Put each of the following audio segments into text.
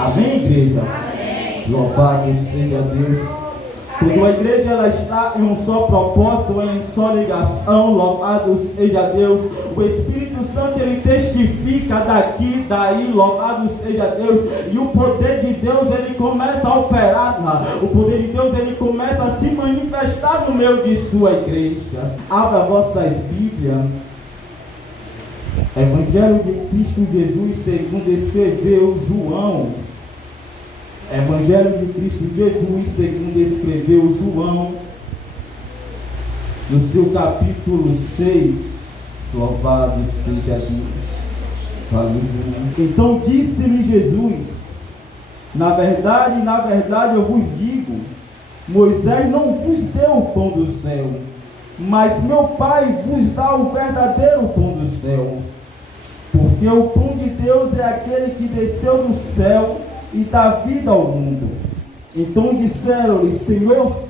Amém, igreja? Amém. Louvado seja Deus. Quando a igreja ela está em um só propósito, em só ligação, louvado seja Deus. O Espírito Santo ele testifica daqui, daí, louvado seja Deus. E o poder de Deus ele começa a operar, o poder de Deus ele começa a se manifestar no meio de sua igreja. Abra vossas Bíblias. Evangelho de Cristo Jesus segundo escreveu João. Evangelho de Cristo Jesus segundo escreveu João, no seu capítulo 6, louvado seja Deus. Aleluia. Então disse-lhe Jesus: na verdade eu vos digo, Moisés não vos deu o pão do céu, mas meu Pai vos dá o verdadeiro pão do céu. Porque o pão de Deus é aquele que desceu do céu e dá vida ao mundo. Então disseram-lhe: Senhor,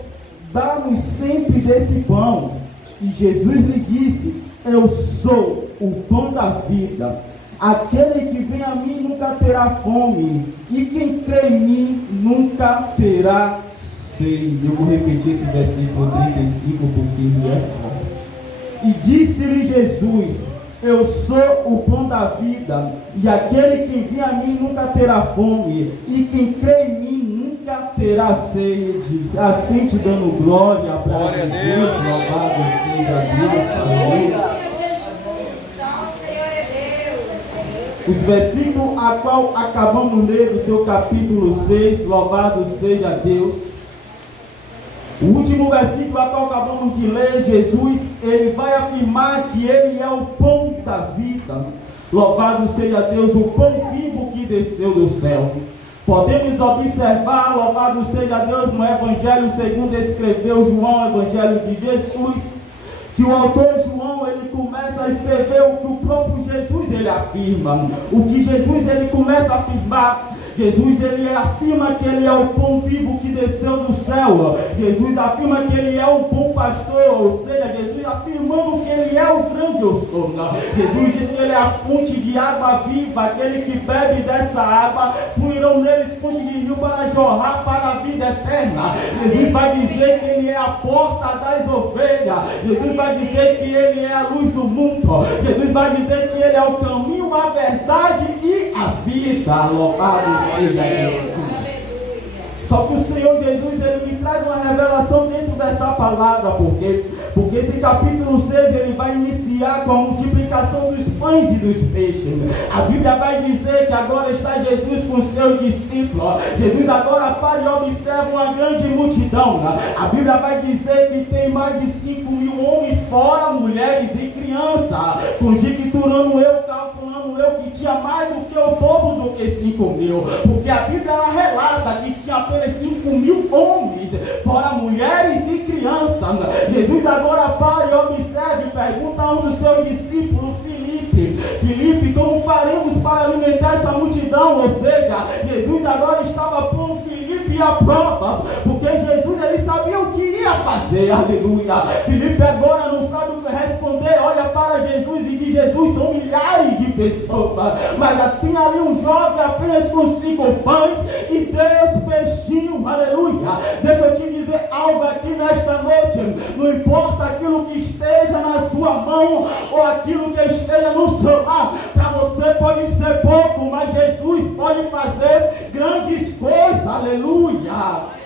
dá-nos sempre desse pão. E Jesus lhe disse: eu sou o pão da vida. Aquele que vem a mim nunca terá fome, e quem crê em mim nunca terá sede. Eu vou repetir esse versículo 35 porque ele é forte. E disse-lhe Jesus: eu sou o pão da vida, e aquele que vem a mim nunca terá fome, e quem crê em mim nunca terá sede. Assim te dando glória para Deus, louvado seja Deus. Os versículos a qual acabamos de ler do seu capítulo 6, louvado seja Deus. O último versículo a qual acabamos de ler, Jesus, ele vai afirmar que ele é o pão da vida. Louvado seja Deus, o pão vivo que desceu do céu. Podemos observar, louvado seja Deus, no Evangelho segundo escreveu João, Evangelho de Jesus, que o autor João, ele começa a escrever o que o próprio Jesus, ele afirma. O que Jesus, ele começa a afirmar. Jesus ele afirma que ele é o pão vivo que desceu do céu. Jesus afirma que ele é o bom pastor, ou seja, Jesus afirmando que ele é o grande eu sou. Jesus diz que ele é a fonte de água viva, aquele que bebe dessa água, fluirão neles fonte de rio para jorrar para a vida eterna. Jesus vai dizer que ele é a porta das ovelhas. Jesus vai dizer que ele é a luz do mundo. Jesus vai dizer que ele é o caminho, a verdade e a vida. Louvado seja Deus. Só que o Senhor Jesus, ele me traz uma revelação dentro dessa palavra, porque esse capítulo 6, ele vai iniciar com a multiplicação dos pães e dos peixes. A Bíblia vai dizer que agora está Jesus com seus discípulos. Jesus agora para e observa uma grande multidão. A Bíblia vai dizer que tem mais de 5.000 homens, fora mulheres e crianças, conjecturando eu, calculando eu, que tinha mais do que o dobro do que 5.000, porque a Bíblia ela relata que tinha apenas 5.000 homens, fora mulheres e crianças. Jesus agora para e observa e pergunta a um dos seus discípulos, Filipe, como faremos para alimentar essa multidão? Ou seja, Jesus agora estava pondo Filipe à prova, porque Jesus ele sabia o que ia fazer, aleluia. Filipe agora não sabe o que responder, olha para Jesus e diz: Jesus, são milhares de pessoas, mas tem ali um jovem apenas com 5 pães e 10 peixinhos, aleluia. Deixa eu te dizer algo aqui nesta noite, não importa aquilo que esteja na sua mão ou aquilo que esteja no seu lar, para você pode ser pouco, mas Jesus pode fazer grandes coisas, aleluia.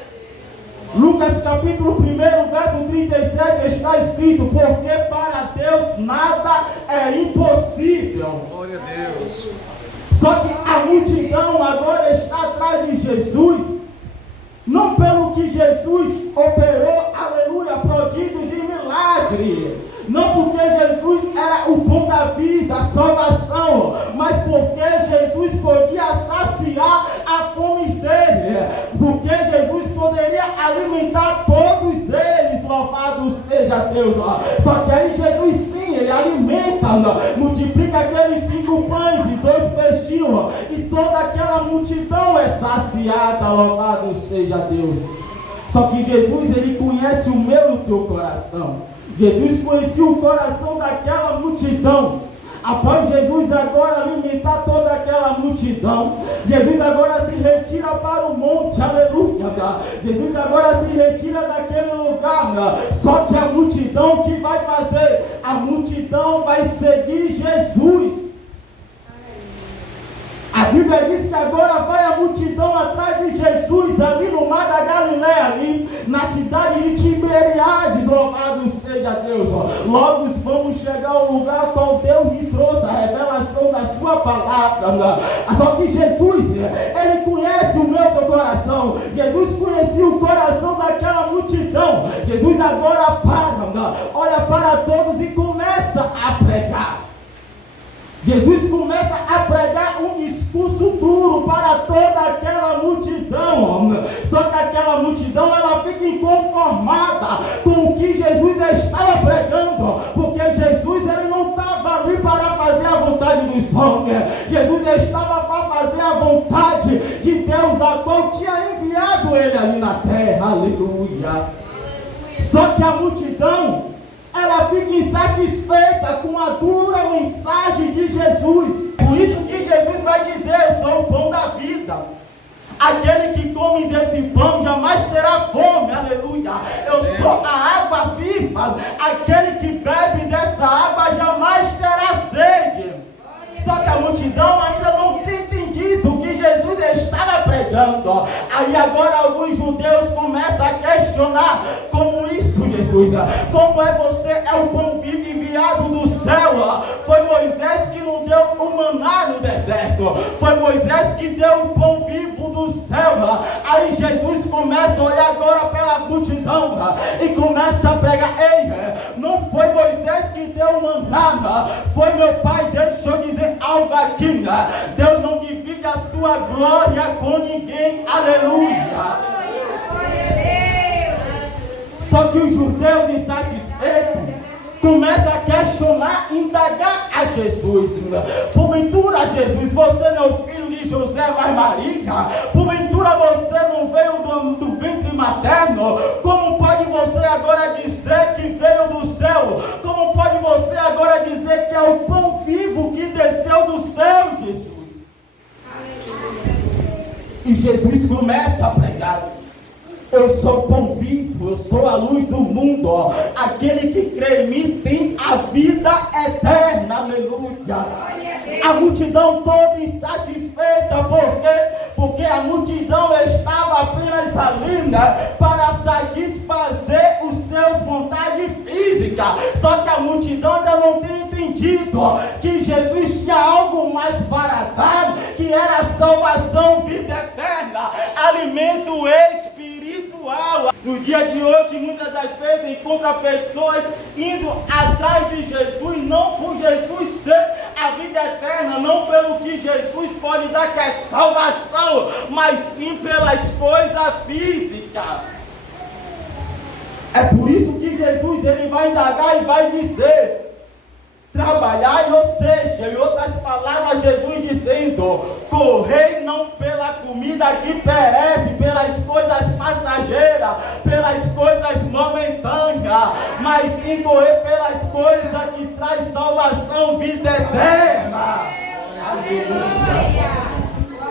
Lucas capítulo 1, verso 37 está escrito: porque para Deus nada é impossível. Glória a Deus. Só que a multidão agora está atrás de Jesus, não pelo que Jesus operou, aleluia, prodígio de milagre, não porque Jesus era o pão da vida, a salvação, mas porque Jesus podia saciar a fome dele, porque Jesus poderia alimentar todos eles, louvado seja Deus. Só que aí Jesus sim, ele alimenta, multiplica aqueles 5 pães e 2 peixinhos, e toda aquela multidão é saciada, louvado seja Deus. Só que Jesus, ele conhece o meu e o teu coração. Jesus conhecia o coração daquela multidão. Após Jesus agora alimentar toda aquela multidão, Jesus agora se Só que a multidão, o que vai fazer? A multidão vai seguir Jesus. A Bíblia diz que agora vai a multidão atrás de Jesus, ali no mar da Galileia, ali na cidade de Tiberiades, louvado seja Deus. Logo vamos chegar ao lugar qual Deus me trouxe, a revelação da sua palavra. Só que Jesus, Ele conhece o meu teu coração. Jesus conhecia o coração daquela multidão. Jesus agora olha para todos e começa a pregar. Jesus começa a pregar um discurso duro para toda aquela multidão. Só que aquela multidão, ela fica inconformada com o que Jesus estava pregando, porque Jesus, ele não estava ali para fazer a vontade dos homens. Jesus estava para fazer a vontade de Deus, a qual tinha enviado ele ali na terra. Aleluia. Só que a multidão, ela fica insatisfeita com a dura mensagem de Jesus. Por isso que Jesus vai dizer: eu sou o pão da vida. Aquele que come desse pão jamais terá fome. Aleluia. Eu sou a água viva. Aquele que bebe dessa água jamais terá sede. Só que a multidão ainda não tinha entendido o que Jesus estava pregando. Aí agora alguns judeus começam a questionar: como isso, Jesus? Como é você é o pão vivo enviado do céu? Foi Moisés que nos deu o maná no deserto. Foi Moisés que deu o pão vivo do céu. Aí Jesus começa a olhar agora pela multidão e começa a pregar: ei, não foi Moisés que deu o maná, foi meu Pai. Deixa eu dizer algo aqui: Deus não divide a sua glória com ninguém. Aleluia. Só que os judeus insatisfeitos começam a questionar, indagar a Jesus: porventura, Jesus, você não é o filho de José mais Maria? Porventura você não veio do ventre materno? Como pode você agora dizer que veio do céu? Como pode você agora dizer que é o pão vivo que desceu do céu, Jesus? E Jesus começa a pregar: eu sou o pão vivo, eu sou a luz do mundo. Aquele que crê em mim tem a vida eterna. Aleluia. A multidão toda insatisfeita. Por quê? Porque a multidão estava apenas ali para satisfazer os seus vontades físicas. Só que a multidão ainda não tem entendido que Jesus tinha algo mais para dar, que era salvação, vida eterna, alimento espiritual. No dia de hoje, muitas das vezes encontra pessoas indo atrás de Jesus, não por Jesus ser a vida eterna, não pelo que Jesus pode dar, que é salvação, mas sim pelas coisas físicas. É por isso que Jesus, ele vai indagar e vai dizer: trabalhai, ou seja, em outras palavras, Jesus dizendo: correi não pela comida que perece, pelas coisas passageiras, pelas coisas momentâneas, mas sim correr pelas coisas que traz salvação, vida eterna. Aleluia.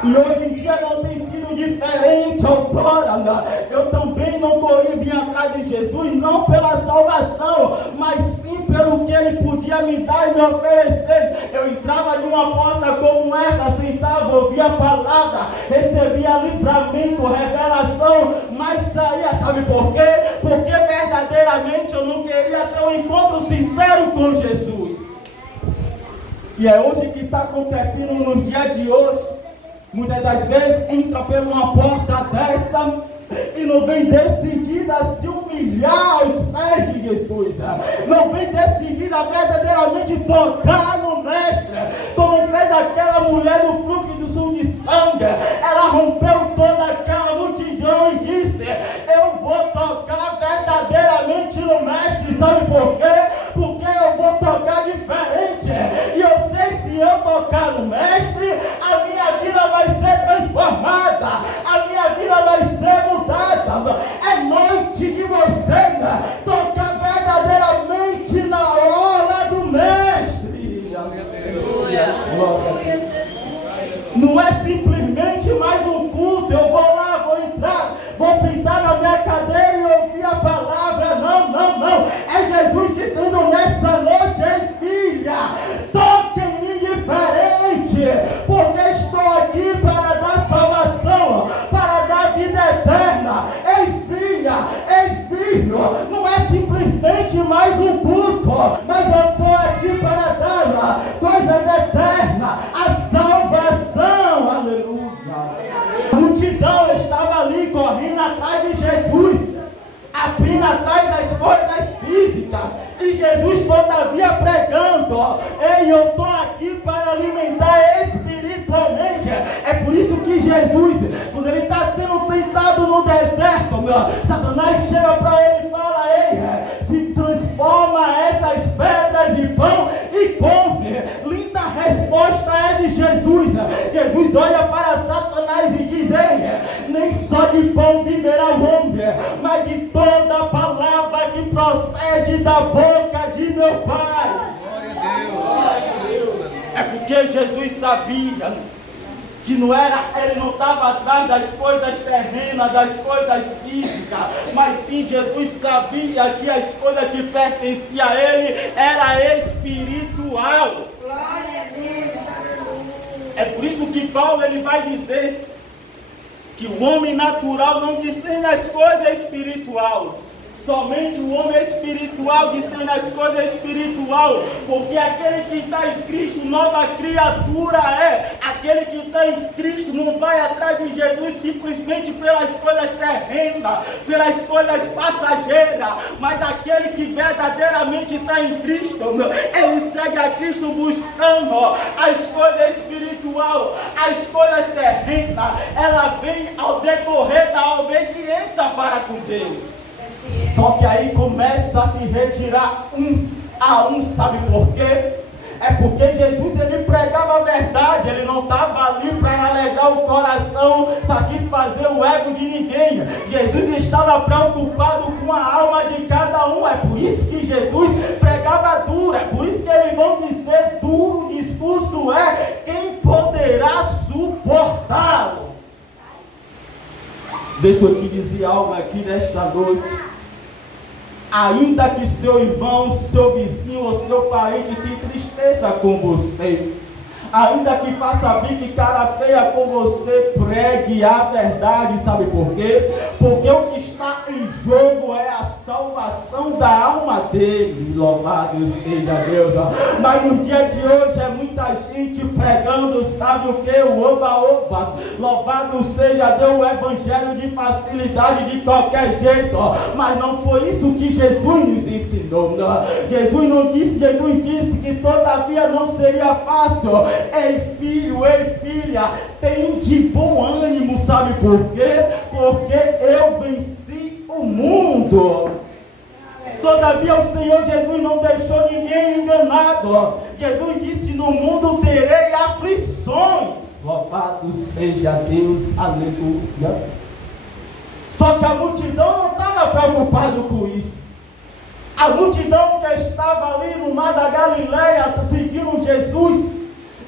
E hoje em dia não tem sido diferente, outrora. Eu também não corri vir atrás de Jesus, não pela salvação, mas sim pelo que Ele podia me dar e me oferecer. Eu entrava de uma porta como essa, sentava, ouvia a palavra, recebia livramento, revelação, mas saía, sabe por quê? Porque verdadeiramente eu não queria ter um encontro sincero com Jesus. E é hoje que está acontecendo no dia de hoje. Muitas das vezes entra por uma porta dessa e não vem decidida a se humilhar aos pés de Jesus. Não vem decidida a verdadeiramente tocar no Mestre, como fez aquela mulher do fluxo de sangue. Ela rompeu toda aquela multidão e disse: eu vou tocar verdadeiramente no Mestre. Sabe por quê? Porque eu vou tocar diferente. E eu sei, se eu tocar no Mestre, a minha vida vai ser transformada, a minha vida vai ser mudada. É noite de você tocar verdadeiramente na hora do Mestre. Não é simplesmente mais indo atrás das coisas físicas. E Jesus todavia pregando, ei, eu estou aqui para alimentar espiritualmente. É por isso que Jesus, quando ele está sendo tentado no deserto, Satanás chega para ele e fala, ei, se transforma essas pedras em pão e come. Linda resposta é de Jesus. Jesus olha para Satanás e diz, ei, nem só de pão viverá o homem, mas de toda palavra que procede da boca de meu Pai. Glória a Deus. É porque Jesus sabia que ele não estava atrás das coisas terrenas, das coisas físicas, mas sim Jesus sabia que as coisas que pertenciam a ele era espiritual. Glória a Deus. É por isso que Paulo ele vai dizer que o homem natural não discerne as coisas espirituais. Somente o homem espiritual discerne as coisas espirituais, porque aquele que está em Cristo, nova criatura é. Aquele que está em Cristo não vai atrás de Jesus simplesmente pelas coisas terrenas, pelas coisas passageiras, mas aquele que verdadeiramente está em Cristo, ele segue a Cristo buscando as coisas espirituais, as coisas terrenas, ela vem ao decorrer da obediência para com Deus. Só que aí começa a se retirar um a um, sabe por quê? É porque Jesus ele pregava a verdade, ele não estava ali para alegar o coração, satisfazer o ego de ninguém. Jesus estava preocupado com a alma de cada um, é por isso que Jesus pregava duro, é por isso que eles vão dizer duro, o discurso é quem poderá suportá-lo. Deixa eu te dizer algo aqui nesta noite. Ainda que seu irmão, seu vizinho ou seu parente se entristeça com você, ainda que faça bico e cara feia com você, pregue a verdade, sabe por quê? Porque o que está em jogo é a salvação da alma dele, louvado seja Deus. Mas no dia de hoje é muita gente pregando, sabe o que? O oba-oba, louvado seja Deus, o evangelho de facilidade de qualquer jeito, mas não foi isso que Jesus nos ensinou. Jesus não disse, Jesus disse que todavia não seria fácil. Ei filho, ei filha, tem de bom ânimo, sabe por quê? Porque eu venci o mundo. Todavia o Senhor Jesus não deixou ninguém enganado. Jesus disse, no mundo terei aflições. Louvado seja Deus, aleluia. Só que a multidão não estava preocupada com isso. A multidão que estava ali no mar da Galileia, seguindo Jesus,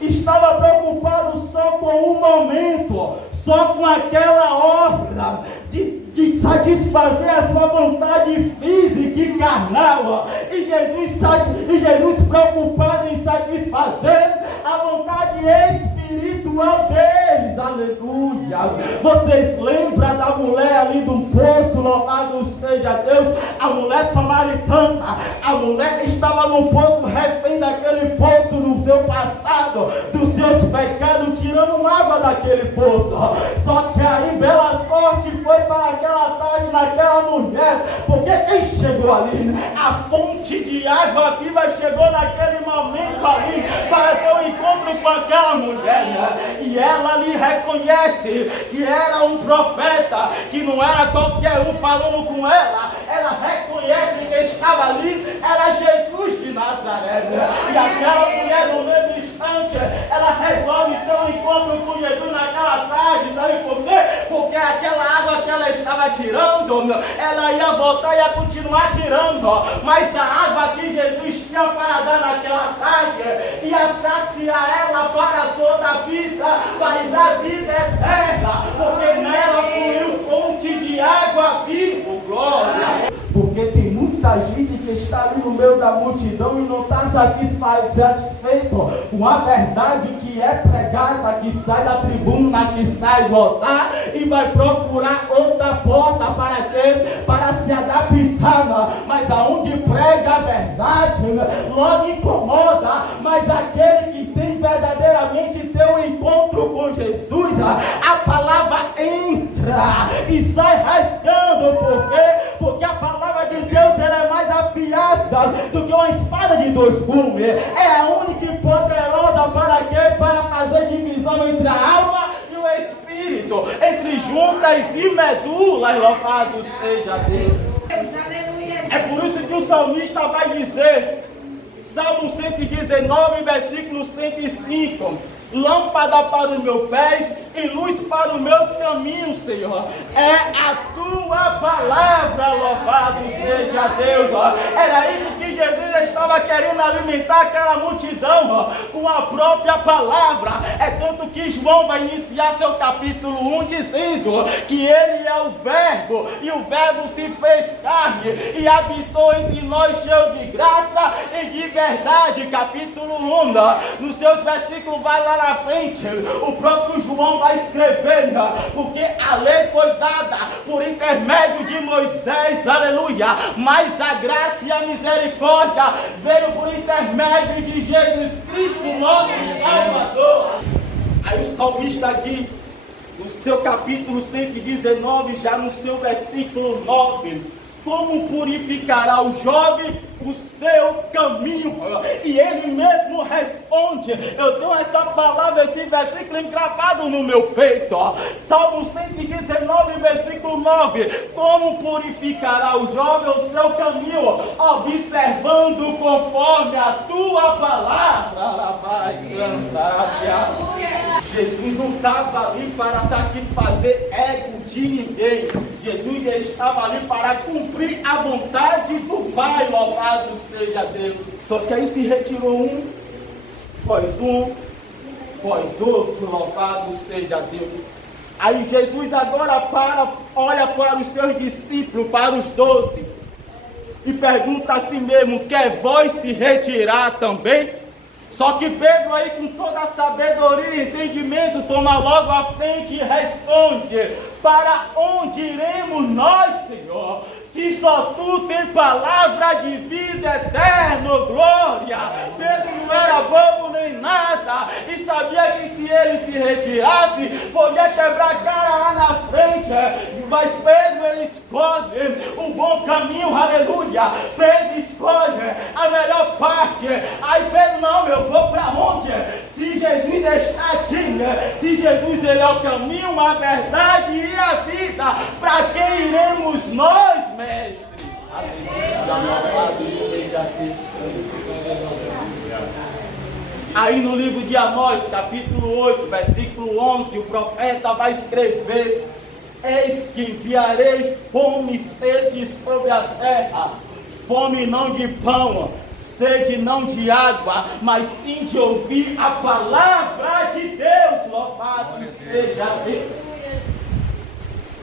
estava preocupado só com um momento, só com aquela obra de satisfazer a sua vontade física e carnal. E Jesus preocupado em satisfazer a vontade espiritual deles, aleluia. Vocês lembram da mulher ali do poço, louvado seja Deus, a mulher samaritana, a mulher estava no poço, refém daquele poço no seu passado, dos seus pecados, tirando água daquele poço. Só que aí bela sorte foi para aquela tarde naquela mulher, porque quem chegou ali, a fonte de água viva chegou naquele momento ali para ter um encontro com aquela mulher, e ela lhe reconhece que era um profeta, que não era qualquer um falando com ela reconhece que estava ali, era Jesus de Nazaré, e aquela mulher no mesmo instante, ela resolve ter um encontro com Jesus naquela tarde, sabe por quê? Porque aquela água que ela estava tirando, ela ia voltar e ia continuar tirando, mas a água que Jesus tinha para dar naquela tarde, ia saciar ela para toda a vida, vai dar vida eterna, porque nela fluiu fonte de água viva, glória. Porque tem muita gente que está ali no meio da multidão e não está satisfeito com a verdade que é pregada, que sai da tribuna, que sai do altar e vai procurar outra porta para quê? Para se adaptar. Mas aonde prega a verdade, logo incomoda. Mas aquele que tem verdadeiramente ter um encontro com Jesus, a palavra entra e sai rasgando. Por quê? Porque a palavra de do que uma espada de dois gumes. É a única e poderosa para quê? Para fazer divisão entre a alma e o espírito, entre juntas e medulas. Louvado seja Deus. É por isso que o salmista vai dizer, Salmo 119, versículo 105: lâmpada para os meus pés e luz para os meus caminhos, Senhor. É a tua palavra, louvado seja Deus. Era isso que Jesus estava querendo alimentar aquela multidão com a própria palavra. É tanto que João vai iniciar seu capítulo 1 dizendo que ele é o Verbo, e o Verbo se fez carne e habitou entre nós, cheio de graça e de verdade. Capítulo 1, nos seus versículos vai lá na frente, o próprio João vai escrever, porque a lei foi dada por intermédio de Moisés, aleluia, mas a graça e a misericórdia veio por intermédio de Jesus Cristo, nosso Salvador. Aí o salmista diz, no seu capítulo 119, já no seu versículo 9, como purificará o jovem o seu caminho? E ele mesmo responde. Eu tenho essa palavra, esse versículo engravado no meu peito. Salmo 119, versículo 9. Como purificará o jovem o seu caminho? Observando conforme a tua palavra. Ela vai cantar. Jesus não estava ali para satisfazer ego de ninguém. Jesus estava ali para cumprir a vontade do Pai, louvado seja Deus. Só que aí se retirou um, pois outro, louvado seja Deus. Aí Jesus agora olha para os seus discípulos, para os 12, e pergunta a si mesmo, quer vós se retirar também? Só que Pedro aí, com toda a sabedoria e entendimento, toma logo a frente e responde, para onde iremos nós, Senhor? Se só tu tem palavra de vida eterna, glória. Pedro não era bobo nem nada, e sabia que se ele se retirasse, podia quebrar a cara lá na frente. Mas Pedro, ele escolhe o bom caminho, aleluia. Pedro escolhe a melhor parte. Aí Pedro, não, eu vou para onde? Se Jesus está aqui, se Jesus ele é o caminho, a verdade e a vida, para quem iremos nós, mestre? Aí no livro de Amós, capítulo 8, versículo 11, o profeta vai escrever: eis que enviarei fome e sede sobre a terra, fome não de pão, sede não de água, mas sim de ouvir a palavra de Deus. Louvado seja Deus.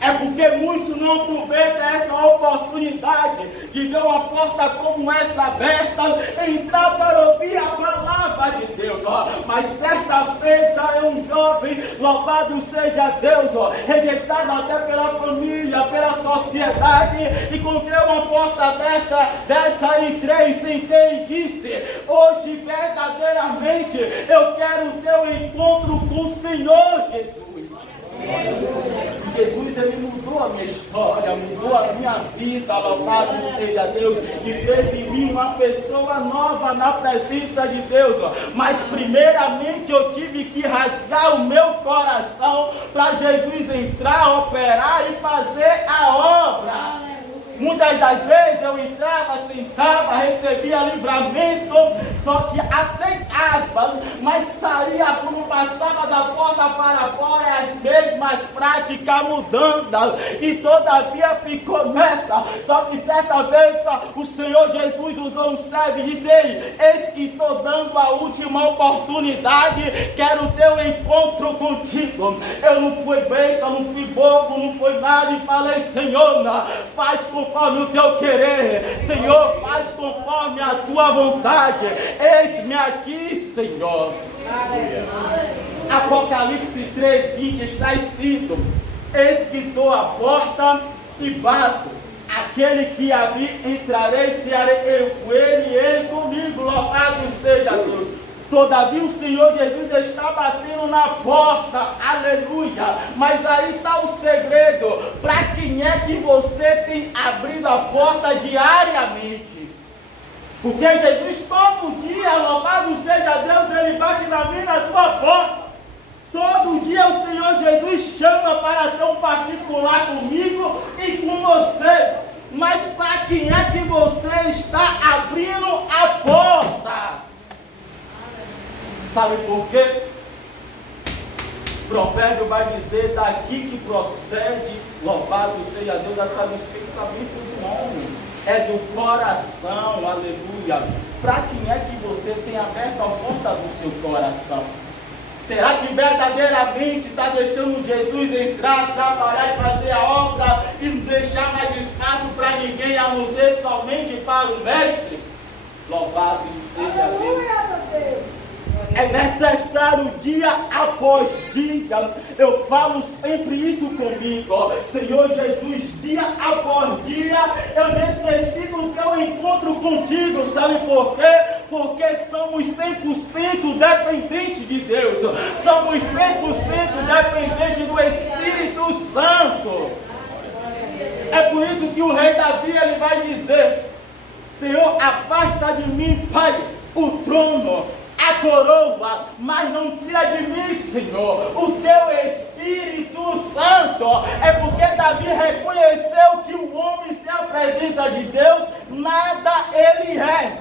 É porque muitos não aproveitam essa oportunidade de ver uma porta como essa aberta, entrar para ouvir a palavra de Deus. Mas certa feita um jovem, louvado seja Deus, rejeitado até pela família, pela sociedade, encontrei uma porta aberta dessa, entrei, sentei e disse: hoje verdadeiramente eu quero ter um encontro com o Senhor Jesus. Jesus, ele mudou a minha história, mudou a minha vida, louvado seja Deus, e fez de mim uma pessoa nova na presença de Deus. Mas primeiramente eu tive que rasgar o meu coração para Jesus entrar, operar e fazer a obra. Muitas das vezes eu entrava, sentava, recebia livramento, só que aceitava, mas saía, quando passava da porta para fora, as mesmas práticas mudando, e todavia ficou nessa. Só que certa vez o Senhor Jesus usou um servo e disse: ei, eis que estou dando a última oportunidade, quero ter um encontro contigo. Eu não fui besta, não fui bobo, não fui nada, e falei: Senhor, faz conforme o teu querer, Senhor, faz conforme a tua vontade, eis-me aqui, Senhor. Apocalipse 3:20 está escrito: eis que estou à porta e bato, aquele que abrir entrarei, cearei eu com ele e ele comigo, louvado seja Deus. Todavia o Senhor Jesus está batendo na porta, aleluia. Mas aí está o segredo: para quem é que você tem abrido a porta diariamente? Porque Jesus todo dia, louvado seja Deus, Ele bate na minha e na sua porta. Todo dia o Senhor Jesus chama para ter um particular comigo e com você. Mas para quem é que você está abrindo a porta? Sabe por quê? O provérbio vai dizer: daqui que procede, louvado seja Deus, essa dos pensamentos do homem. É do coração, aleluia. Para quem é que você tem aberto a porta do seu coração? Será que verdadeiramente está deixando Jesus entrar, trabalhar e fazer a obra e não deixar mais espaço para ninguém, a não ser somente para o Mestre? Louvado seja Deus. É necessário dia após dia. Eu falo sempre isso comigo, ó. Senhor Jesus, dia após dia eu necessito ter um encontro contigo. Sabe por quê? Porque somos 100% dependentes de Deus. Somos 100% dependentes do Espírito Santo. É por isso que o rei Davi ele vai dizer: Senhor, afasta de mim, Pai, o trono, a coroa, mas não tira de mim, Senhor, o teu Espírito Santo. É porque Davi reconheceu que o homem sem a presença de Deus, nada ele é.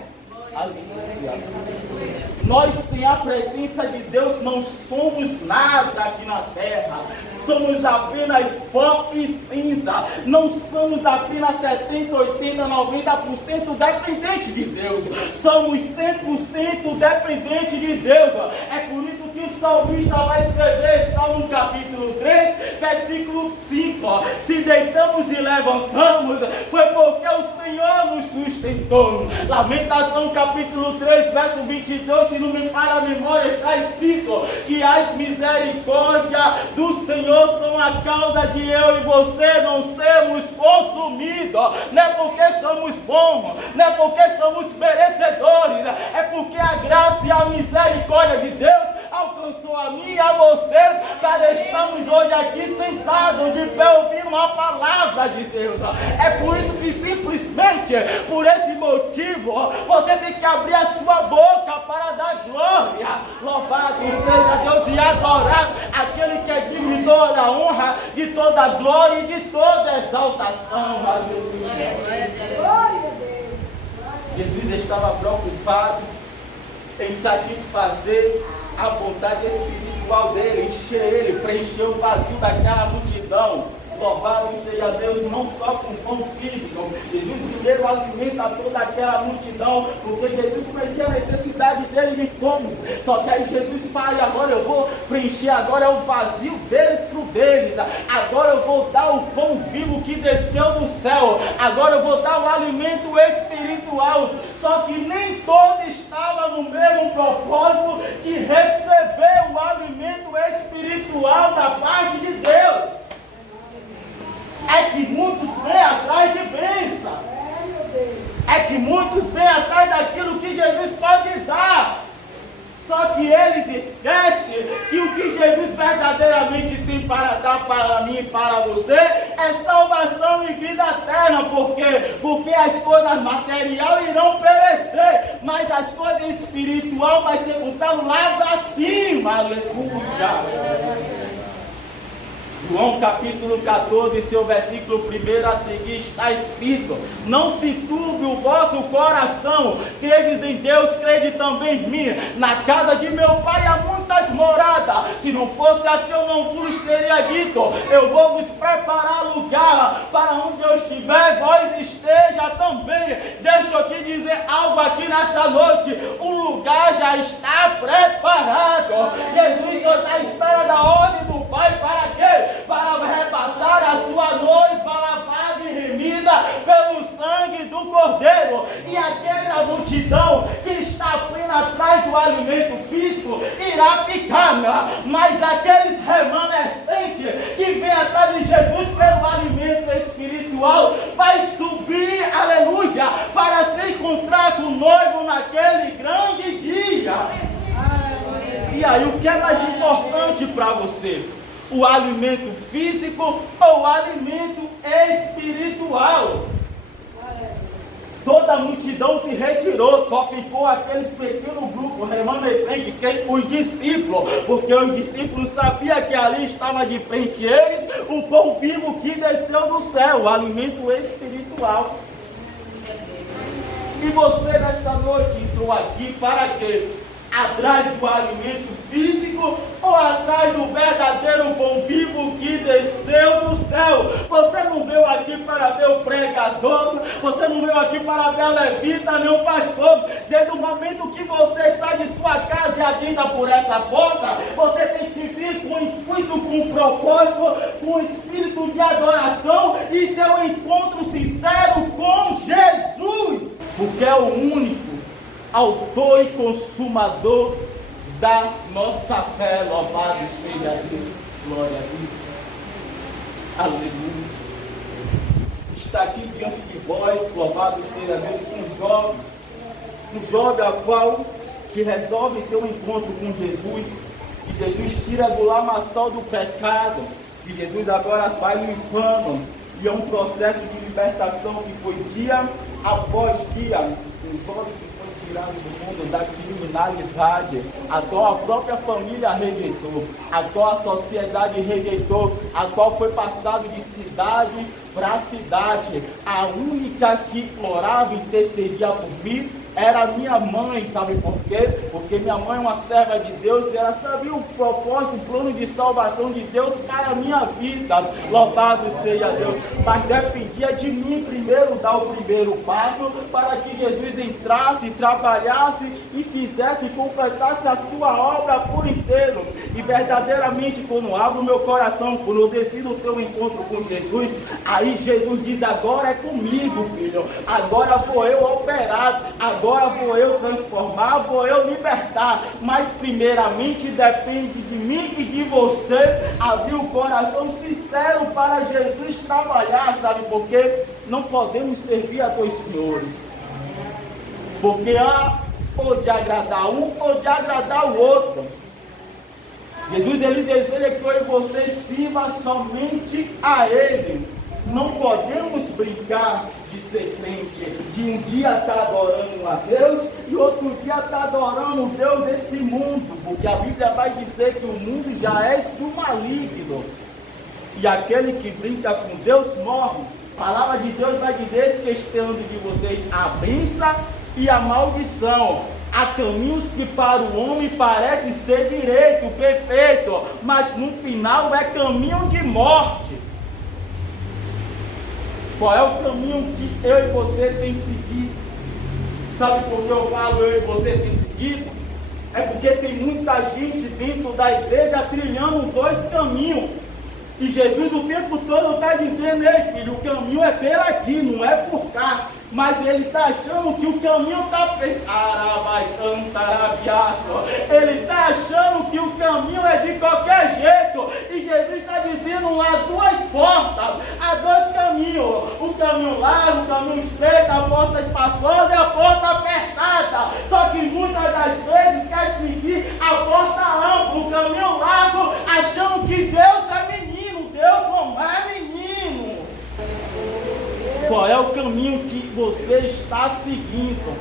Nós sem a presença de Deus não somos nada aqui na terra. Somos apenas pó e cinza. Não somos apenas 70, 80, 90% dependentes de Deus. Somos 100% dependentes de Deus. É por isso que o salmista vai escrever, Salmo capítulo 3, versículo 5. Se deitamos e levantamos, foi porque o Senhor nos sustentou. Lamentação capítulo 3, verso 22, se não me falha a memória, está escrito que as misericórdias do Senhor são a causa de eu e você não sermos consumidos. Não é porque somos bons, não é porque somos merecedores, é porque a graça e a misericórdia de Deus alcançou a mim e a você, para estarmos hoje aqui sentados de pé ouvindo a palavra de Deus. É por isso que simplesmente por esse motivo você tem que abrir a sua boca para dar glória. Louvado seja Deus e adorar aquele que é digno de toda a honra, de toda a glória e de toda a exaltação. Aleluia. Jesus estava preocupado em satisfazer a vontade espiritual dele, encher ele, preencher o vazio daquela multidão. Louvado seja Deus, não só com pão físico. Jesus primeiro alimenta toda aquela multidão, porque Jesus conhecia a necessidade dele de fome. Só que aí Jesus fala: e agora eu vou preencher, agora é o vazio dentro deles. Agora eu vou dar o pão vivo que desceu do céu. Agora eu vou dar o alimento espiritual. Só que nem todo estava no mesmo propósito que receber o alimento espiritual da parte de Deus. É que muitos vêm atrás de bênção. É que muitos vêm atrás daquilo que Jesus pode dar. Só que eles esquecem que o que Jesus verdadeiramente tem para dar para mim e para você é salvação e vida eterna. Por quê? Porque as coisas materiais irão perecer, mas as coisas espirituais vai ser contado lá para cima. Aleluia. João capítulo 14, seu versículo 1 a seguir está escrito: não se turbe o vosso coração, credes em Deus, crede também em mim. Na casa de meu pai há muitas moradas. Se não fosse assim eu não vos teria dito, eu vou vos preparar lugar, para onde eu estiver, vós esteja também. Deixa eu te dizer algo aqui nessa noite: o lugar já está preparado. Jesus só está à espera da ordem do Pai. Para quê? Para arrebatar a sua noiva lavada e remida pelo sangue do Cordeiro. E aquela multidão que está apenas atrás do alimento físico irá ficar, mas aqueles remanescentes que vêm atrás de Jesus pelo alimento espiritual vai subir, aleluia, para se encontrar com o noivo naquele grande dia. E aí, o que é mais importante para você? O alimento físico ou o alimento espiritual? Toda a multidão se retirou, só ficou aquele pequeno grupo remanescente, os discípulos, porque os discípulos sabiam que ali estava de frente a eles o pão vivo que desceu do céu, o alimento espiritual. E você nessa noite entrou aqui para quê? Atrás do alimento físico ou atrás do verdadeiro pão vivo que desceu do céu? Você não veio aqui para ver o pregador, você não veio aqui para ver a levita, nem o pastor. Desde o momento que você sai de sua casa e adentra por essa porta, você tem que vir com intuito, com propósito, com espírito de adoração e ter um encontro sincero com Jesus, porque é o único autor e consumador da nossa fé. Louvado seja Deus, glória a Deus, aleluia. Está aqui diante de vós, louvado seja Deus, um jovem a qual que resolve ter um encontro com Jesus, e Jesus tira do lamaçal do pecado, e Jesus agora vai limpando, e é um processo de libertação que foi dia após dia. Um jovem que foi tirado do mundo da criminalidade, a qual a própria família rejeitou, a qual a sociedade rejeitou, a qual foi passado de cidade para cidade. A única que implorava e intercedia por mim era minha mãe. Sabe por quê? Porque minha mãe é uma serva de Deus e ela sabia o propósito, o plano de salvação de Deus para a minha vida. Louvado seja Deus. Mas dependia de mim primeiro dar o primeiro passo para que Jesus entrasse, trabalhasse e fizesse e completasse a sua obra por inteiro. E verdadeiramente, quando abro o meu coração, quando eu decido ter um encontro com Jesus, aí Jesus diz: agora é comigo, filho, agora vou eu operar, agora vou eu transformar, vou eu libertar. Mas primeiramente depende de mim e de você abrir o coração sincero para Jesus trabalhar. Sabe por quê? Não podemos servir a dois senhores, porque há ou de agradar um ou de agradar o outro. Jesus, ele deseja que eu e você sirva somente a Ele. Não podemos brincar de ser crente, de um dia estar adorando a Deus e outro dia estar adorando o Deus desse mundo, porque a Bíblia vai dizer que o mundo já é do maligno, e aquele que brinca com Deus morre. A palavra de Deus vai dizer: esquecendo de vocês a bênção e a maldição. Há caminhos que para o homem parece ser direito, perfeito, mas no final é caminho de morte. Qual é o caminho que eu e você tem seguido? Sabe por que eu falo eu e você tem seguido? É porque tem muita gente dentro da igreja trilhando dois caminhos. E Jesus o tempo todo está dizendo: ei filho, o caminho é por aqui, não é por cá. Mas ele está achando que o caminho está ele está achando que o caminho é de qualquer jeito. E Jesus está dizendo: há duas portas, há dois caminhos, o caminho largo, o caminho estreito, a porta espaçosa e a porta apertada. Só que muitas das vezes quer seguir a porta ampla, o caminho largo, achando que Deus é menino. Deus não é menino. Qual é o caminho que você está seguindo?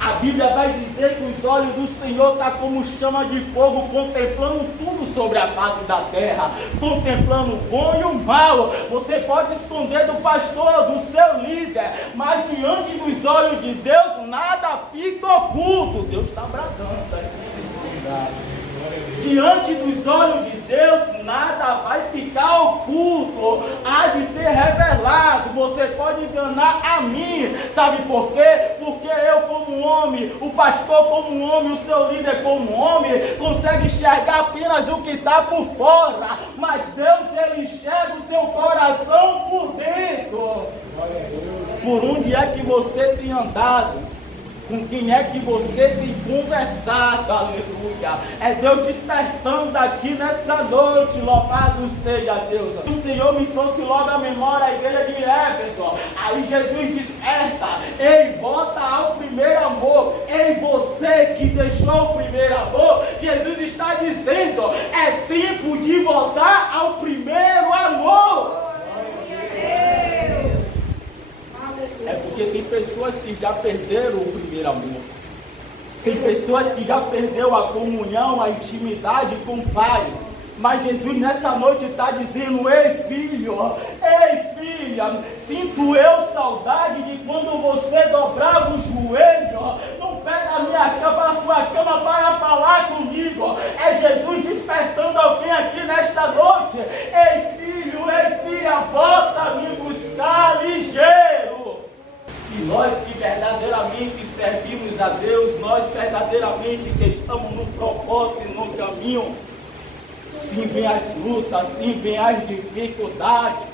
A Bíblia vai dizer que os olhos do Senhor estão como chama de fogo, contemplando tudo sobre a face da terra, contemplando o bom e o mal. Você pode esconder do pastor, do seu líder, mas diante dos olhos de Deus nada fica oculto. Deus está bradando, tá? Diante dos olhos de Deus nada vai ficar oculto, há de ser revelado. Você pode enganar a mim, sabe por quê? Porque eu como homem, o pastor como homem, o seu líder como homem, consegue enxergar apenas o que está por fora, mas Deus, ele enxerga o seu coração por dentro. Por onde é que você tem andado? Com quem é que você tem conversado? Aleluia. É Deus despertando aqui nessa noite. Louvado seja Deus. O Senhor me trouxe logo à memória a igreja de Éfeso. Aí Jesus desperta. Ei, volta ao primeiro amor. Ei, você que deixou o primeiro amor. Jesus está dizendo: é tempo de voltar ao primeiro amor. É porque tem pessoas pessoas que já perderam o primeiro amor. Tem pessoas que já perderam a comunhão, a intimidade com o Pai. Mas Jesus nessa noite está dizendo: ei filho, ei filha, sinto eu saudade de quando você dobrava o joelho no pé da minha cama, da sua cama, para falar comigo. É Jesus despertando alguém aqui nesta noite. Ei filho, ei filha, volta a me buscar ligeiro. E nós que verdadeiramente servimos a Deus, nós verdadeiramente que estamos no propósito e no caminho, sim vem as lutas, sim vem as dificuldades.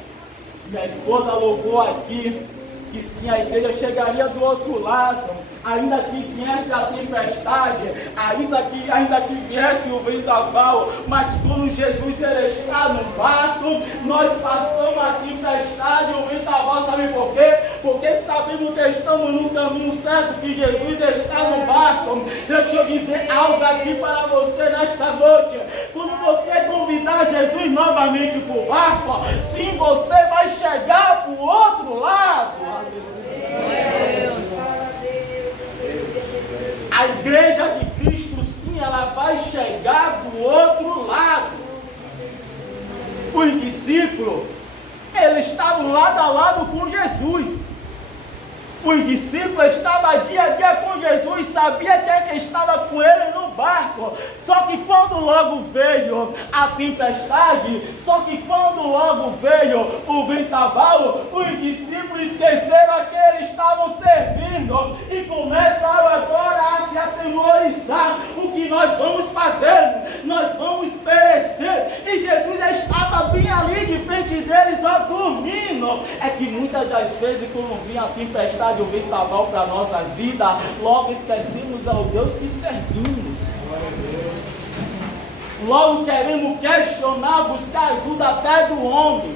Minha esposa louvou aqui que sim, a igreja chegaria do outro lado, ainda que viesse a tempestade, ainda que viesse o vendaval, mas quando Jesus ele está no barco, nós passamos a tempestade e o vendaval, sabe por quê? Porque sabemos que estamos no caminho certo, que Jesus está no barco. Deixa eu dizer algo aqui para você nesta noite. Quando você convidar Jesus novamente para o barco, sim, você vai chegar para o outro lado. A igreja de Cristo, sim, ela vai chegar do outro lado. Os discípulos, eles estavam lado a lado com Jesus. Os discípulos estavam dia a dia com Jesus, sabia quem é que estava com ele no barco. Só que quando logo veio a tempestade, só que quando logo veio o vendaval, os discípulos esqueceram a quem eles estavam servindo e começaram agora a se atemorizar. O que nós vamos fazer? Nós vamos perecer. E Jesus estava bem ali de frente deles, ó, dormindo. É que muitas das vezes, quando vinha a tempestade, o vendaval para a nossa vida, logo esquecemos ao Deus que servimos. Logo queremos questionar, buscar ajuda até do homem.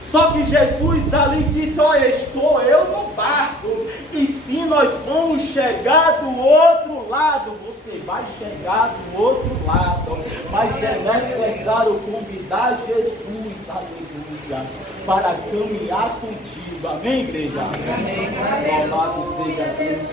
Só que Jesus ali disse: olha, estou eu no barco, e sim, nós vamos chegar do outro lado. Você vai chegar do outro lado, mas é necessário convidar Jesus, aleluia, para caminhar contigo. Amém, igreja? Amém. Louvado seja Deus.